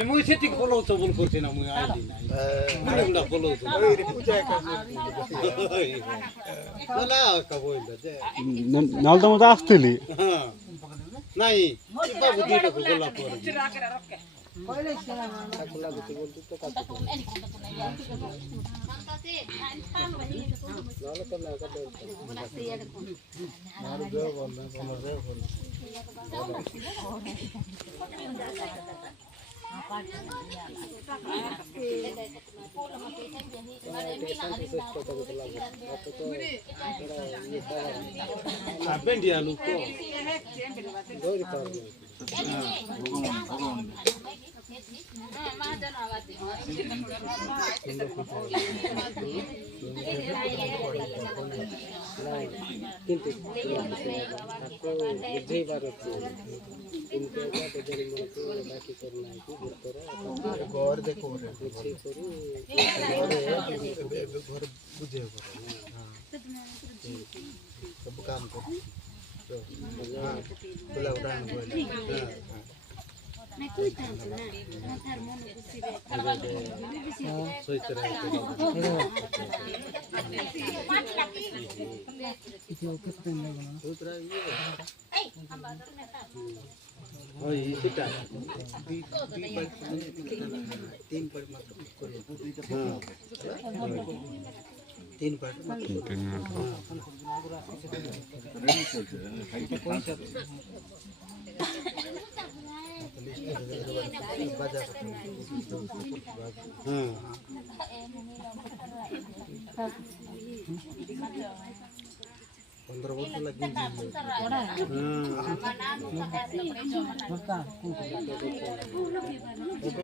মুই সেটি ফলো চবল করছি না মুই আইলি না মুই ফলো ওই রে পূজা বলা কবইলা যে নালদা মতো আসতেলি হ্যাঁ নাই বাবু দিলে গোলা পড়ে বেন্ডি আলু তো দৌড়ি পারবে কিন্তু বুঝেই পারছি কিন্তু তাদের মতো বাকি করনা কি করে ঘর দেখো বুঝে করি ঘর বুঝে করে सब काम को तो हां बोला उड़ान बोले मैं कोई काम ना घर मन खुशी रे सोच रहे वीडियो कितने लगना सोच रहा है ए हम बाजार में था ओए इसीटा तीन पर मत करो तीन पर पंद्रह वर्ष लगी